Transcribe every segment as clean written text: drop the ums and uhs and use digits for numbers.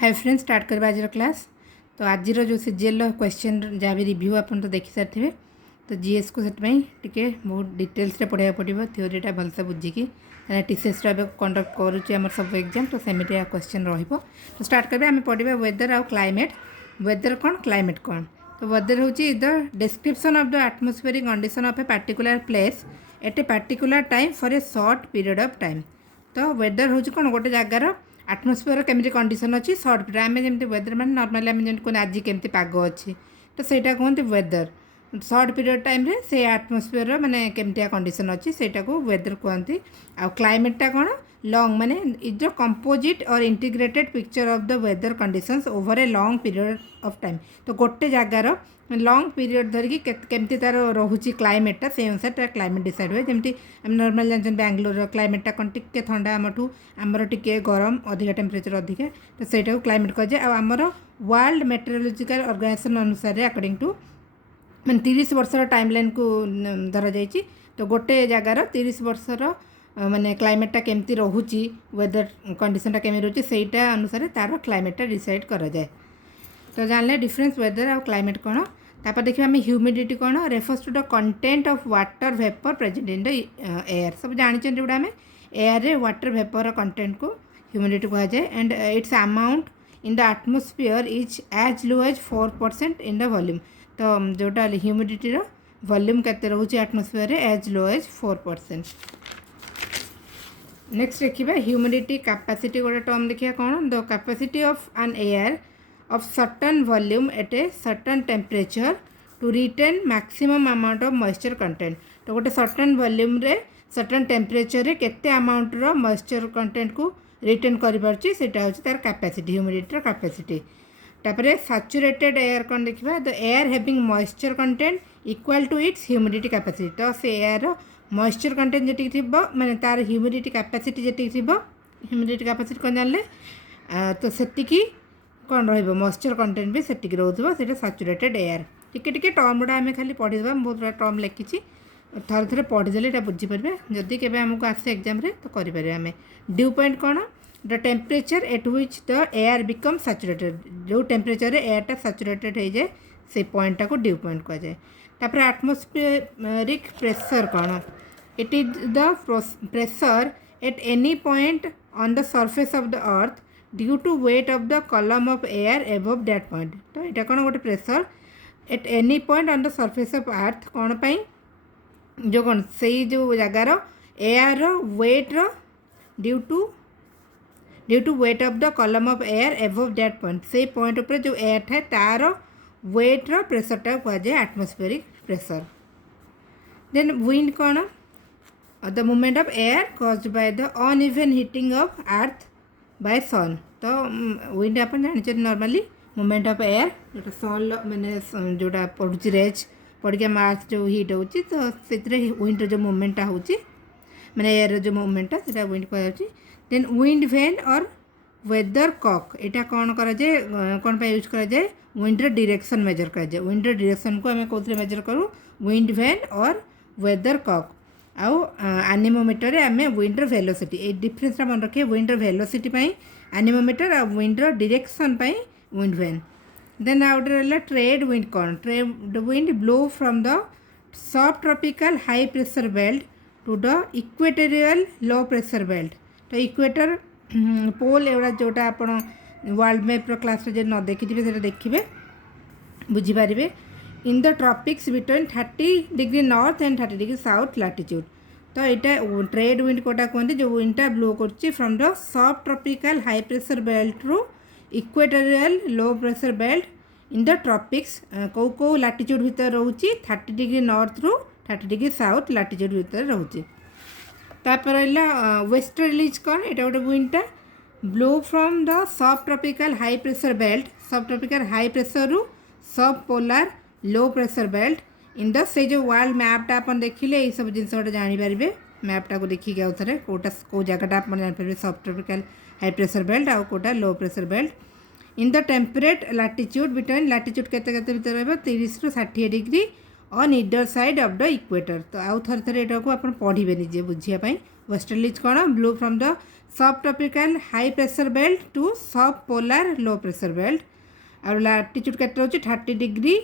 Hi friends, start करवा आज class. तो आज जो सीजीएल क्वेश्चन जहाँ भी रिव्यू आप तो देखी सारी। तो जीएस को से बहुत डिटेल्स पढ़ाया पड़ो थ्योरीटा भलसे बुझिकी टीसीएस कंडक्ट करुच्चे आम सब एग्जाम। तो सेमिटिया क्वेश्चन रहिबो। तो स्टार्ट करबे आम पढ़ा वेदर आउ क्लाइमेट। वेदर कौन, क्लाइमेट कौन। तो वेदर हूँ the description of the atmospheric condition of a particular place at a particular time for a short period of time. तो वेदर हूँ कौन गोटे जगार आटमोस्फियर केमी कंडीशन अच्छी सर्ट पीरियड आम जमी वेदर मैंने नॉर्मली आम जमी आज केमती पाग अच्छी तो सहीटा कहते वेदर। सर्ट पीरियड टाइम रे से आटमोस्फियर माने केमतिया कंडीशन अच्छी सेटा को वेदर कहते। आ क्लाइमेटा कौन, लॉन्ग माने इज द कंपोजिट और integrated picture of the weather conditions over a long period of time. तो गोटे जगार लॉन्ग पीरियड धरिकी केमती तार रोचे क्लाइमेटा से अनुसार क्लाइमेट डिसाइड हुए। जमी आम नॉर्मल जानते बेंगलोर क्लाइमेटा कौन टिके ठंडा आमर टिके गरम अधिका टेम्परेचर अधिका तो सहीटा को क्लाइमेट कहुए। आमर वर्ल्ड मेट्रोलॉजिकल ऑर्गेनाइजेशन अनुसार अकॉर्डिंग टू मैं 30 वर्षर टाइम लाइन को धरा जाइए। तो गोटे जगार 30 वर्षर माने क्लाइमेटा केमती रोचे वेदर कंडीशनटा केमी रोचे सहीटा अनुसार तार क्लाइमेटा डिसाइड करा जाए। तो जानले डिफरेंस वेदर और क्लाइमेट कौन। तापर देखिए आम ह्यूमिडिटी कौन, refers to the content of water vapour present in the air. सब जानते जोड़ा आम एयर रे वाटर वेपर कंटेंट को ह्यूमिडिटी कहा जाए। And its amount in the atmosphere is as low as 4% in the volume. तो जोटा ह्यूमिडिटी वॉल्यूम केते रोचे atmosphere as low as 4%। Next देखिए ह्यूमिडिटी कैपेसिटी गोटे टर्म देखिए कौन, the capacity of an air of certain volume at a certain temperature to retain maximum amount of moisture content। तो गोटे certain volume रे certain temperature रे केते amount रो moisture content को retain करि परछि सेटा होछि तार capacity, humidity रो capacity। तापरे saturated air कौन देखिबा, the air having moisture content equal to its humidity capacity। तो से air रो moisture content जेति थिबो माने तार humidity capacity जेति थिबो, humidity capacity कोन जानले तो सेति की कौन रो मॉइस्चर कंटेंट भी सेटिक रोथबो सेटा सैचुरेटेड एयर। टिके टिके टर्म गुड़ा आम खाली पढ़ीदेवा, बहुत गुड़ा टर्म लिखी थरे थरे पढ़ीदेले ये बुझीपारे जदि केबे आमको आसे एग्जाम रे तो करें आम। ड्यू पॉइंट कौन, the temperature at which the air become saturated. जो टेम्परेचर एयरटा सैचुरेटेड हो जाए से पॉइंटा को ड्यू पॉइंट कहा जाए। तापर एटमॉस्फेरिक प्रेशर कौन, it is the pressure at any point on the surface of the earth due to weight of the column of air above that point. तो यहाँ कौन गोटे pressure at any point on the surface of earth कौन पाई जो कौन से जो जगार air weight due to weight of the column of air above that point से पॉइंट उपर जो एयर थाए तार वेट प्रेशरटा कह जाए एटमॉस्फेरिक प्रेशर। देन विंड कौन, the movement of air caused by the uneven heating of earth by sun. तो विंड आप जानते नॉर्मली मूवमेंट ऑफ एयर जो सन मैंने जोटा पड़ुची रेज पड़ के अर्थ जो हिट हो तो से विंड जो मूवमेंटा हो मैंने एयर जो मूवमेंटा से विंड कह। देन विंड वैन और वेदर कॉक यहाँ कौन कर कौन पर यूज करा जाए, विंड डायरेक्शन मेजर करा जाए। विंड डायरेक्शन को आम कौन मेजर करूँ, विंड वैन और वेदर कॉक आउ एनीमोमीटर आम विंडर वेलोसिटी ए डिफरेंसटा मन रखिए। विंडर वेलोसिटी एनीमोमीटर आ विंडर डायरेक्शन विंड वैन। देन आउट रहा ट्रेड विंड कौन, trade wind blow from the subtropical high pressure belt to the equatorial low pressure belt. तो इक्वेटर पोल एवं जोटा आप वर्ल्ड मैप्र क्लास जो न देखिए से देखिए बुझीपारे। In the tropics between 30 degree north and 30 degree south latitude. तो यहाँ ट्रेड विंड कोटा कहते जो विंडटा ब्लो कर from the subtropical high pressure belt रू equatorial low pressure belt in the tropics कौ लैटिट्यूड भितर रोचे 30 डिग्री नॉर्थ रू 30 डिग्री साउथ लैटिट्यूड भितर रोचे। तापर रहा वेस्टर्लीज कौन, यहाँ गोटे विंडटा blow from the subtropical high pressure belt, subtropical high pressure रू subpolar low pressure belt in the से जो वर्ल्ड मैपटा आप देखिले ये सब जिन जानीपारे। मैपटा को देखिए आउ थे कौटा कौ जगटा आप जानीपारे सब ट्रॉपिकल हाई प्रेशर बेल्ट आउ कौटा low pressure belt in the temperate latitude between latitude केते भीतर रहा 30 ରୁ 60 degree on either side of the equator. तो आउ थे यहाँ को आप पढ़े निजे बुझापी। वेस्टर्लीज कौन, blow from the subtropical high pressure belt to subpolar low pressure belt और लाटिट्यूड केते रोचे 30 डिग्री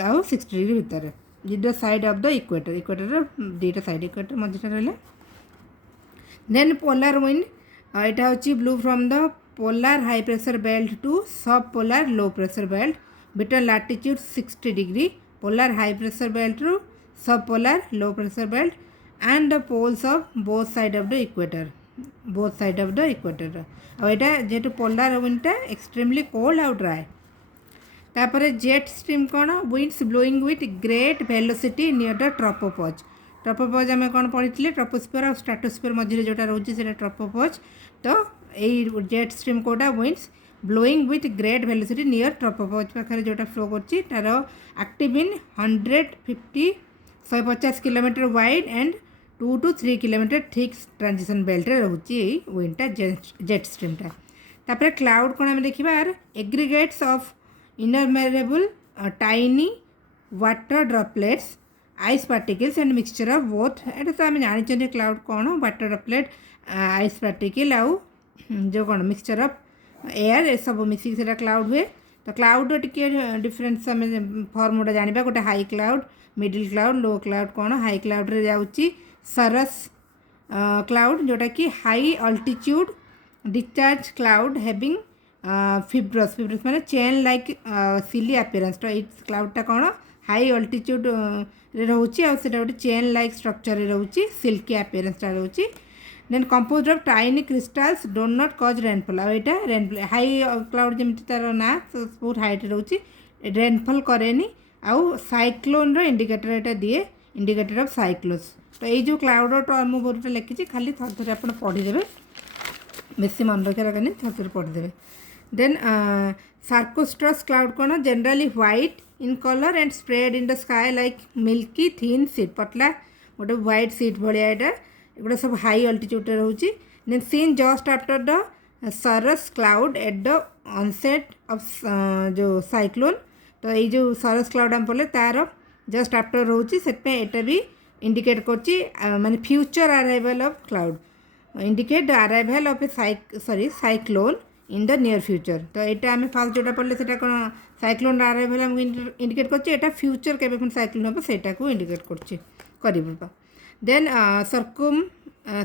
आउ 60 डिग्री भितर the side of the equator equator दुईटा साइड इक्वेटर मझे रहा देन पोलार विंड यहाँ हूँ blow from the polar high pressure belt to subpolar low pressure belt between latitude 60 degree polar high pressure belt रू subpolar low pressure belt and the poles of both side of the equator both side of the equator और यहाँ जेहेतु polar विंडटा extremely cold आउ dry तापर jet stream कौन winds blowing with great velocity near the tropopause tropopause आम कौन पढ़ी ट्रोपोस्फियर और स्ट्राटोस्फियर मझे जोटा रोचे से ट्रोपोपॉज तो यही जेट स्ट्रीम कोटा winds blowing with great velocity near tropopause पाखे जोटा फ्लो कर active in 150 kilometre wide and 2 to 3 kilometre thick transition belt रोचे विंडटा जेट स्ट्रीमटा तापर क्लाउड कौन आम देखा aggregates of innumerable tiny water droplets ice particles and mixture of both एटा तो आम जानी क्लाउड कौन वाटर ड्रॉपलेट आइस पार्टिकल आउ जो कौन मिक्सचर ऑफ एयर ए सब मिसिक से क्लाउड हुए तो क्लाउड टी डिफरेन्स आम फॉर्म गोटे जाना गोटे हाई क्लाउड मिडिल क्लाउड लो क्लाउड कौन हाई क्लाउड रे जाउची सरस क्लाउड जोटा कि high altitude discharge cloud having fibrous fibrous माने चेन लाइक सिली अपीयरेंस तो ये क्लाउडटा कौन हाई अल्टीट्यूड रे रोचे आ सेटा गोटे चेन लाइक स्ट्रक्चर रे रोचे सिल्की अपीयरेंसटा रोचे then compose of tiny crystals do not cause rainfall आ एटा रेनफॉल हाई क्लाउड जमी तार ना बहुत हाइट रोचे रेनफॉल करेनी आउ साइक्लोन रो इंडिकेटर एटा दिए इंडिकेटर ऑफ साइक्लोन्स तो ये जो क्लाउड टर्म बोर्ड लिखी खाली थर थर आप पढ़ीदे बेसी मन रखा रखनी थर थर पढ़ीदे देन सर्कोस्ट्रस क्लाउड कौन generally white in colour and spread in the sky like milky thin sheet पतला गोटे व्हाइट सीट भाया गोटे सब हाई अल्टीट्यूड रोचे then seen just after the cirrus cloud at the onset of जो cyclone तो ये जो सरस क्लाउड आम पड़े तार जस्ट आफ्टर रोचे से भी इंडिकेट कर माने future arrival of cloud indicate the arrival of A cyclone in the near future तो यहाँ आम फास्ट जोटा पढ़ले से कौन साइक्लोन अराइवल आमको इंडिकेट कर फ्यूचर के साइक्लोन हम सेटा को इंडिकेट कर देन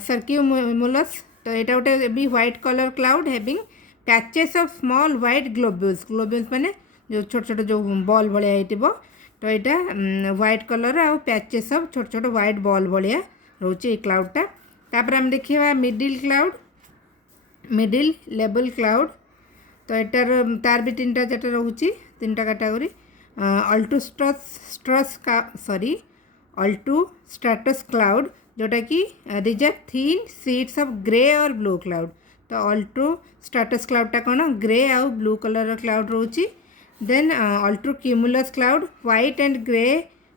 सर्क्यूमुलस तो यहाँ गोटे भी white colour cloud having patches of small white globules globules माने जो छोट छोट जो बॉल भाया तो यहाँ व्हाइट कलर आ पैचेस ऑफ छोट छोट व्हाइट बॉल भाया रोचे क्लाउडटा तापर आम देखा middle cloud middle level cloud तो यहाँ तार भी तीन चार्टा रोचे तीन कैटेगरी अल्टू स्ट्राटस क्लाउड जोटा कि these are thin sheets of grey और ब्लू क्लाउड तो अल्टू स्ट्राटस क्लाउडटा कौन ग्रे आउ ब्लू कलर क्लाउड रोचे then altocumulus cloud white and grey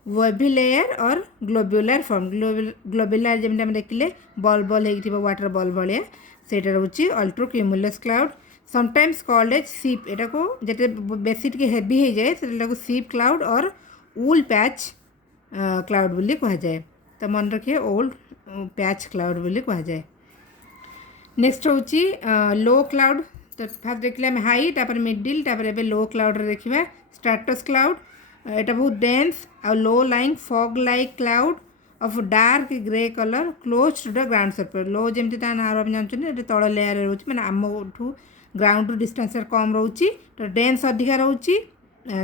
wavy layer और ग्लोब्यूलर फॉर्म ग्लोब्यूलर जमी आम देखिले बॉल बॉल हो वाटर बॉल भाया सेटा रोचे altocumulus cloud sometimes called as sheep एटा को जैसे बेसी टी हेवी हो जाए से सीप क्लाउड और वूल पैच क्लाउड बोली कह जाए तो मन रखिए ओल्ड पैच क्लाउड बोली कह जाए नेक्स्ट हूँ लो क्लाउड तो फास्ट देखिले आम हाई तापर मिडिल तापर एबे लो क्लाउड देखा स्ट्राटस क्लाउड एटा बहुत डेंस आ low lying fog like cloud of dark grey colour close to the ground surface लो जमी ता ना आप जानते तल लेयर रोचे मैंने आम ठू ग्राउंड डिस्टेंस कम रोचे तो डेंस अधिका रोचे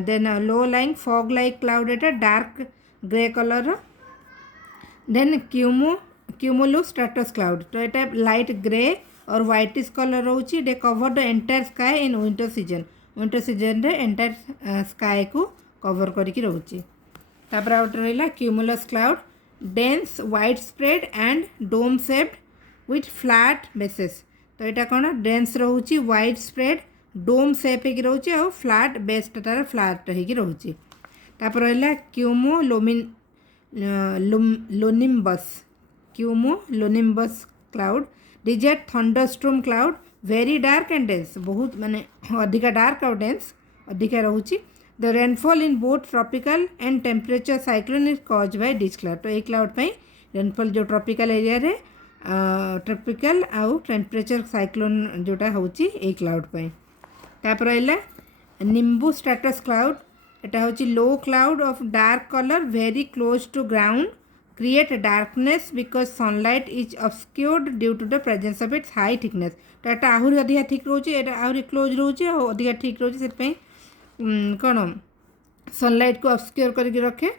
then low lying fog like cloud एटा dark grey colour then cumulostratus cloud तो यहाँ लाइट ग्रे और व्हाइटिश कलर रोचे they cover the entire sky in winter season रे एंटायर स्काई को कवर करके रोचे तापर आउट रहा cumulus cloud dense wide spread and dome shaped with flat bases तो यहाँ कौन डेंस रोचे वाइड स्प्रेड डोम शेप हो रोचे और फ्लैट बेस तार फ्लैट हो रोचे तापर रहा क्यूमो लोनिम्बस क्लाउड डिजेट thunderstorm cloud very dark and dense बहुत माने अधिका डार्क और डेंस अधिका रोचे the rainfall in both tropical and temperature cyclone is cause by this cloud तो ये क्लाउड पे रेनफॉल जो ट्रॉपिकल एरिया रे ट्रॉपिकल आउ टेम्परेचर साइक्लोन जोटा होची ए क्लाउड पे तापर आइला निम्बू स्ट्रेटस क्लाउड एटा होची low cloud of dark colour very close to ground create darkness because sunlight is obscured due to the presence of its high thickness तो एटा आहुरी अधिका थिक रोचे एटा आहुरी क्लोज रोचे और अधिका ठीक रोचे से पे कौन सनलाइट को ऑब्सक्योर करके रखे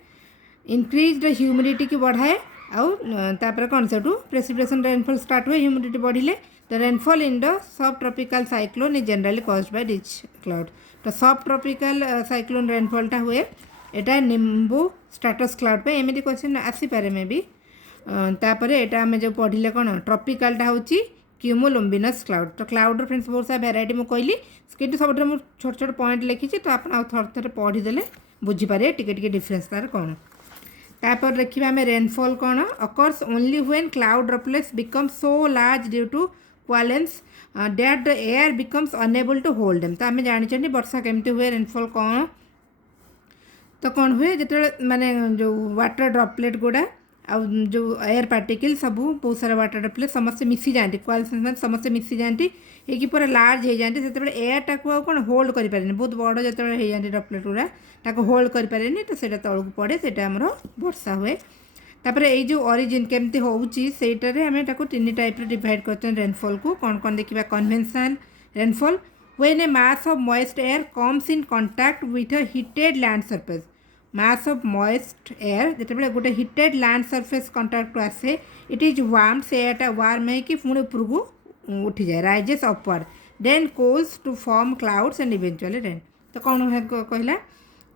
इंक्रीज द ह्यूमिडिटी की बढ़ाए आउ तापर कौन से प्रेसिपिटेशन रेनफॉल स्टार्ट हुए ह्यूमिडिटी बढ़िले the rainfall in the subtropical cyclone is generally caused by rich cloud तो सब ट्रॉपिकल साइक्लोन रेनफॉलटा हुए एटा निम्बू स्ट्रेटस क्लाउड पे एमती क्वेश्चन आसीपारे मे भी तापर एटा आम जो पढ़ले कौन ट्रॉपिकलटा होची क्यूमुलुम्बिनस क्लाउड तो क्लाउड फ्रेंड्स बहुत सारा भेराइटी मुझे कहली कि सब मुझे छोट छोट पॉइंट लिखी तो आप थोड़े थोड़े पढ़ीदे बुझीपारे टिके डिफरेंस तार कौन तापर देखिए आम रेनफॉल कौन occurs only when cloud droplets become so large due to coalescence that the air becomes unable to hold them तो आम जानी वर्षा केमती हुए रेनफॉल कौन तो कौन हुए जो माने जो वाटर ड्रॉपलेट गुड़ा आ जो एयर पार्टिकल सब बहुत सारा वाटर ड्रॉपलेट समस्त मिसी जाती क्वालिटी समस्त मिसी जाती ये पूरा लार्ज हो जाती से एयरटा को कौन होल्ड करें बहुत बड़ जो हो जाती ड्रॉपलेट गुड़ा ताको होल्ड करें तो सेटा तलक पड़े से वर्षा हुए तापर ये जो ओरिजिन केमती होटारे आम तीन टाइप डिवाइड करते हैं रेनफॉल को कौन कौन देखा conventional rainfall when A mass of moist air comes in contact with a heated land surface mass of moist air जिते गोटे हीटेड लैंड सरफेस कांटेक्ट आसे इट इज वार्म से एयरटा वार्म है कि पुणी ऊपर को उठी जाए rises upward then cools to form clouds and eventually rain तो कौन कहला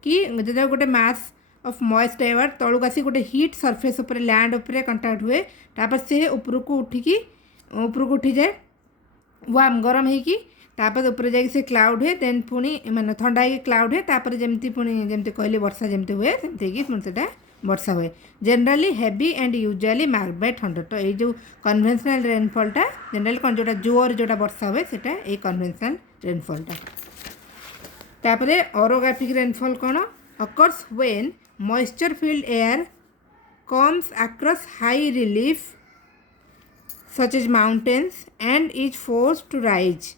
कि जो गोटे मास ऑफ मॉइस्ट एयर तलुक आसी गोटे हीट सरफेस उपर लैंड उपर कंटाक्ट हुए तापर से ऊपर को उठी जाए वार्म गरम होगी तापर ऊपर जाकि क्लाउड हुए देन पुणी माने ठंडा है क्लाउड है तापर जमती पुणी जमती कहली वर्षा जमती हुए सेमती पुणी से वर्षा हुए generally heavy and usually mark bye thunder तो ये जो कन्वेंशनल रेनफॉलटा जनरली कौन जोटा जोर जोटा वर्षा हुए सेटा ये कन्वेंशनल रेनफॉलटा तापर ओरोग्राफिक रेनफॉल कौन occurs when moisture filled air comes across high relief such as mountains and is force to rise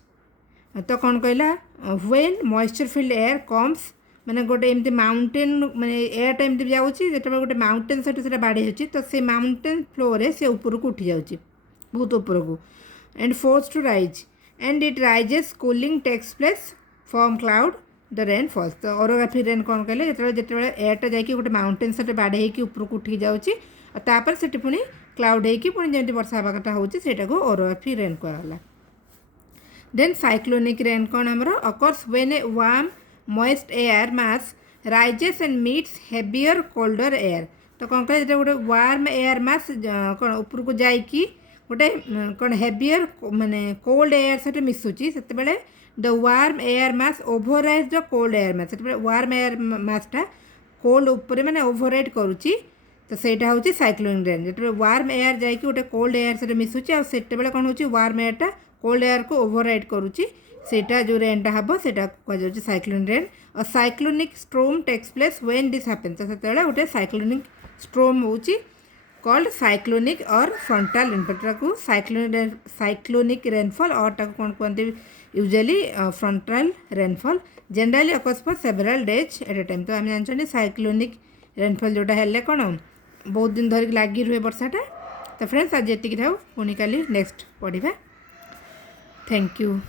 तो कौन कहला when moisture filled air comes माने गोटे एमती माउंटेन माने एयरटा एमती जाऊँगी जो गोटे माउंटेन से बाड़े होची तो से माउंटेन फ्लोर से ऊपर को उठी जाऊँगी बहुत ऊपर को and force to rise and it rises cooling takes place from cloud the rain falls तो ओरोग्राफिक रेन कौन कहले जो एयरटा जाकि गोटे माउंटेन से बाड़े होकर ऊपर को उठी जाऊँगी तापर से पुणी क्लाउड होकर पुणी जमी वर्षा हवा कथा होटा को ओरोग्राफिक रेन कहला देन साइक्लोनिक रेन कौन आमर occurs when a warm moist air mass rises and meets heavier colder air तो कौन कहे गोटे वार्म एयर मास कौन ऊपर को जाइकी गोटे कौन हेवियर माने कोल्ड एयर से मिसुची से the warm air mass override the cold air mass से वार्म एयर मासटा कोल्ड ऊपर माने ओभरराइड करुच्ची तो सहीटा हूँ साइक्लोनिक रेन जो वार्म एयर जाकि गोटे कोल्ड एयर से मिसुची आ कौन हो वार्म एयरटा कोल्ड एयर को ओभरराइड करुच्ची सेटा जो रेनटा हम से कह साइक्लोनिक रेन और cyclonic storm takes place when this happens तो से गोटे साइक्लोनिक स्ट्रोम होची कॉल्ड साइक्लोनिक और फ्रंटल रेनफॉल को साइक्लोनिक रेनफॉल और कौन कहते usually frontal rainfall generally occurs for several days at a time तो आम जानते साइक्लोनिक रेनफॉल जोटा है कौन बहुत दिन धरिक लगी रुहे वर्षाटा तो फ्रेंड्स आज ये था पुणी काली नेक्स्ट पढ़ा थैंक यू।